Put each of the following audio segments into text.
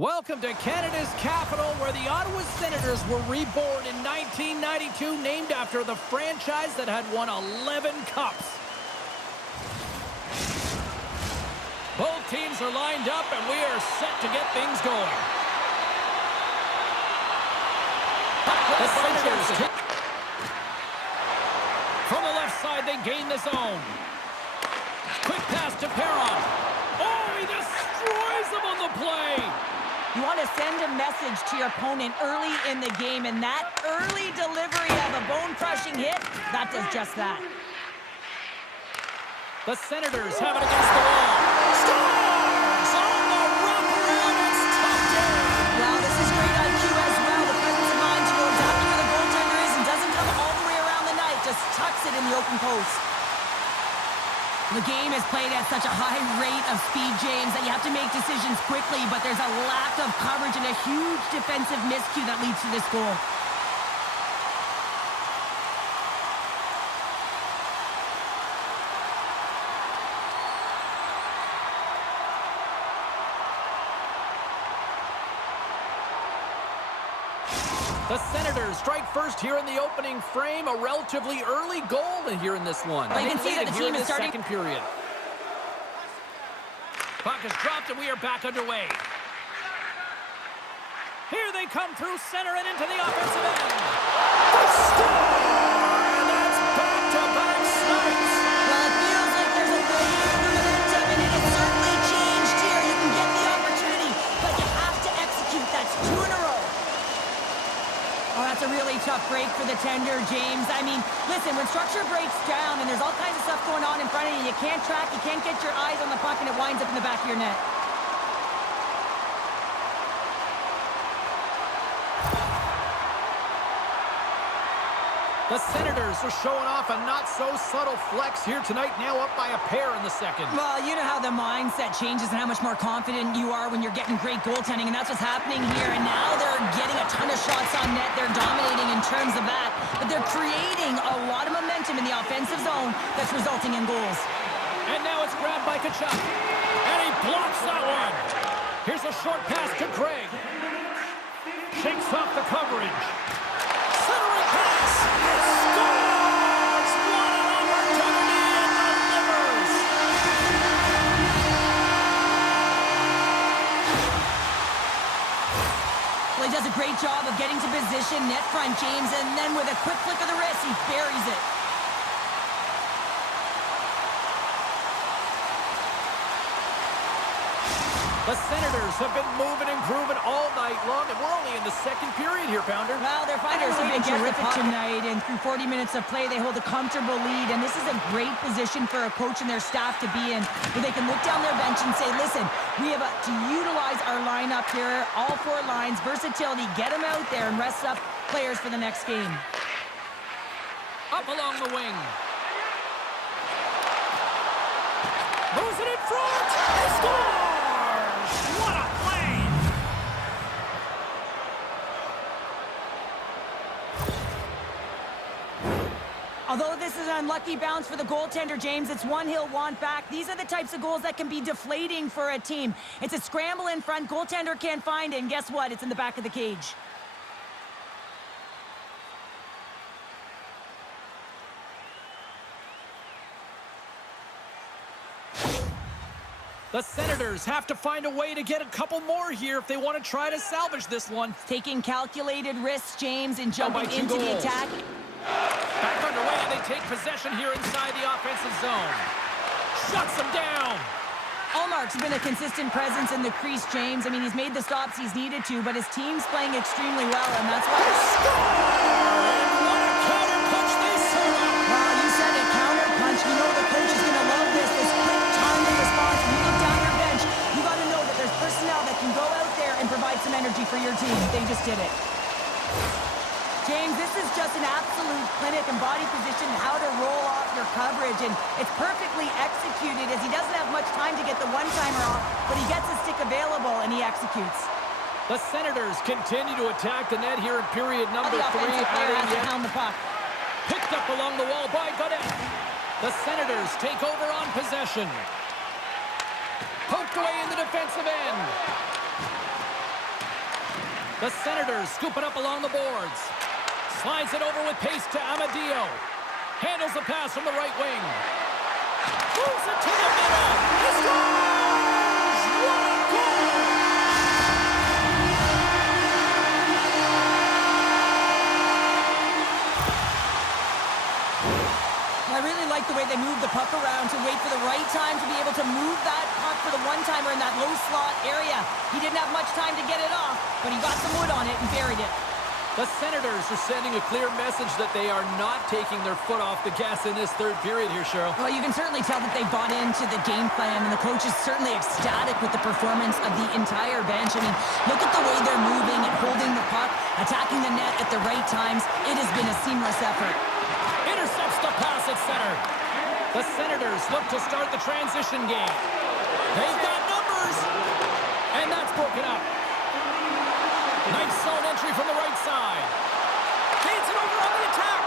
Welcome to Canada's capital, where the Ottawa Senators were reborn in 1992, named after the franchise that had won 11 cups. Both teams are lined up, and we are set to get things going. The Senators, from the left side, they gain the zone. Quick pass to Perron. Oh, he destroys them on the play. You want to send a message to your opponent early in the game, and that early delivery of a bone-crushing hit, that does just that. The Senators have it against the wall. Scores on the wraparound. It's tucked in. Well, this is great IQ as well. The presence of mind to know exactly where the goaltender is and doesn't come all the way around the net. Just tucks it in the open post. The game is played at such a high rate of speed, James, that you have to make decisions quickly, but there's a lack of coverage and a huge defensive miscue that leads to this goal. The Senators strike first here in the opening frame. A relatively early goal here in this one. Well, you can see that the team is starting. Second period. Puck is dropped, and we are back underway. Here they come through center and into the offensive end. The score! And that's back-to-back snipes. Well, it feels like there's a wave of momentum, and it has certainly changed here. You can get the opportunity, but you have to execute. That's 2 in a row. Oh, that's a really tough break for the tender, James. I mean, listen, when structure breaks down and there's all kinds of stuff going on in front of you, you can't track, you can't get your eyes on the puck, and it winds up in the back of your net. The Senators are showing off a not-so-subtle flex here tonight, now up by a pair in the second. Well, you know how the mindset changes and how much more confident you are when you're getting great goaltending, and that's what's happening here. And now they're getting a ton of shots on net. They're dominating in terms of that, but they're creating a lot of momentum in the offensive zone that's resulting in goals. And now it's grabbed by Kachuk, and he blocks that one. Here's a short pass to Craig. Shakes off the coverage. Centering pass. It scores! What an opportunity and delivers! Well, he does a great job of getting to position, net front, James, and then with a quick flick of the wrist, he buries it. The Senators have been moving and grooving all night long, and we're only in the second period here, Pounder. Well, their fighters have been terrific tonight, and through 40 minutes of play, they hold a comfortable lead, and this is a great position for a coach and their staff to be in, where they can look down their bench and say, listen, we have to utilize our lineup here, all 4 lines, versatility, get them out there and rest up players for the next game. Up along the wing. Moves it in front. He scores! What a play! Although this is an unlucky bounce for the goaltender, James, it's one he'll want back. These are the types of goals that can be deflating for a team. It's a scramble in front, goaltender can't find it, and guess what? It's in the back of the cage. The Senators have to find a way to get a couple more here if they want to try to salvage this one. Taking calculated risks, James, and jumping into the attack. Back underway, and they take possession here inside the offensive zone. Shuts them down. Allmark's been a consistent presence in the crease, James. I mean, he's made the stops he's needed to, but his team's playing extremely well, and that's why... Score! And what a counter punch they serve up. Wow, you said it, counter punch. You know the coach is going to love this quick timely response. When you look down your bench, you got to know that there's personnel that can go out there and provide some energy for your team. They just did it. James, this is just an absolute clinic and body position, how to roll off your coverage, and it's perfectly executed as he doesn't have much time to get the one-timer off, but he gets a stick available and he executes. The Senators continue to attack the net here in period number 3. The offensive player has to pound the puck. Picked up along the wall by Godet. The Senators take over on possession. Poked away in the defensive end. The Senators scoop it up along the boards. Slides it over with pace to Amadio. Handles the pass from the right wing. Moves it to the middle. He scores! What a goal! I really like the way they move the puck around to wait for the right time to be able to move that puck for the one-timer in that low slot area. He didn't have much time to get it off, but he got some wood on it and buried it. The Senators are sending a clear message that they are not taking their foot off the gas in this third period here, Cheryl. Well, you can certainly tell that they bought into the game plan, and the coach is certainly ecstatic with the performance of the entire bench. I mean, look at the way they're moving and holding the puck, attacking the net at the right times. It has been a seamless effort. Intercepts the pass at center. The Senators look to start the transition game. They've got numbers, and that's broken up. Nice zone entry from the right side. Gains it over on the attack.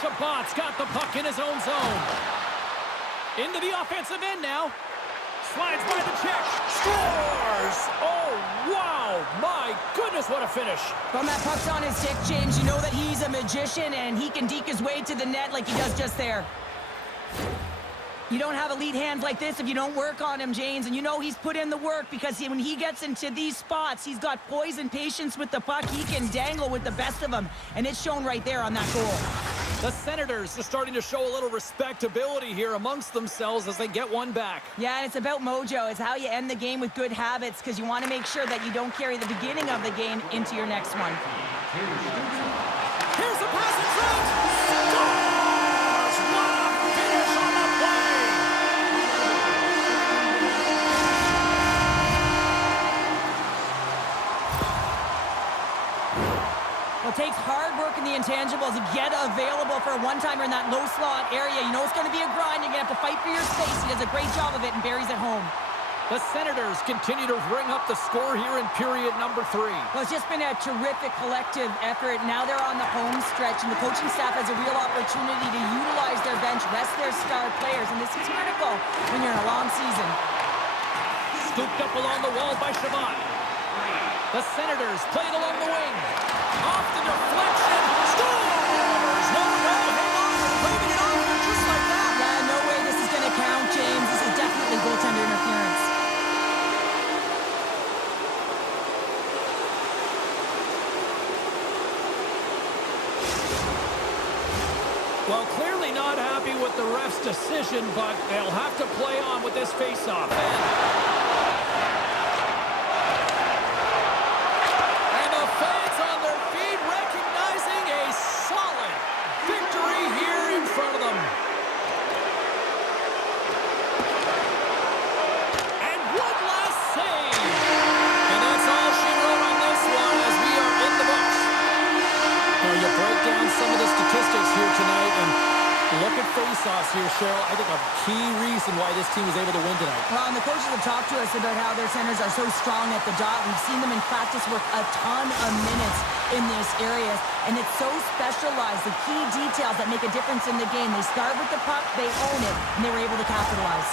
Shabbat's got the puck in his own zone. Into the offensive end now. Slides by the check. Scores! Oh, wow! My goodness, what a finish. When that puck's on his stick, James, you know that he's a magician, and he can deke his way to the net like he does just there. You don't have elite hands like this if you don't work on him, James, and you know he's put in the work because when he gets into these spots, he's got poise and patience with the puck. He can dangle with the best of them, and it's shown right there on that goal. The Senators are starting to show a little respectability here amongst themselves as they get one back. Yeah, and it's about mojo. It's how you end the game with good habits because you want to make sure that you don't carry the beginning of the game into your next one. Here's the pass in front. Scores! What a finish on the play! Well, it takes hard work in the intangibles to get available for a one-timer in that low slot area. You know it's going to be a grind. You're going to have to fight for your space. He does a great job of it and buries it home. The Senators continue to ring up the score here in period number 3. Well, it's just been a terrific collective effort. Now they're on the home stretch, and the coaching staff has a real opportunity to utilize their bench, rest their star players, and this is critical when you're in a long season. Scooped up along the wall by Shabbat. The Senators play it along the wing. Off the deflection. Scores! No, hang on. Waving it off just like that. Yeah, no way this is going to count, James. This is definitely goaltender interference. Well, clearly not happy with the ref's decision, but they'll have to play on with this faceoff. And the fans on their feet recognizing a solid victory here in front of them. And one last save. And that's all she wrote on this one as we are in the books. Now you break down some of the statistics here tonight and look at face-offs here, Cheryl. I think a key reason why this team was able to win tonight. Well, and the coaches have talked to us about how their centers are so strong at the dot. We've seen them in practice work a ton of minutes in this area, and it's so specialized. The key details that make a difference in the game. They start with the puck, they own it, and they were able to capitalize.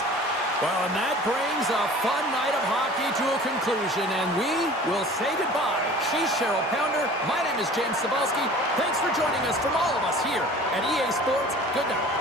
Well, and that brings a fun night of hockey to a conclusion, and we will say goodbye. She's Cheryl Pounder. My name is James Cebulski. Thanks for joining us from all of us here at EA Sports. Good night.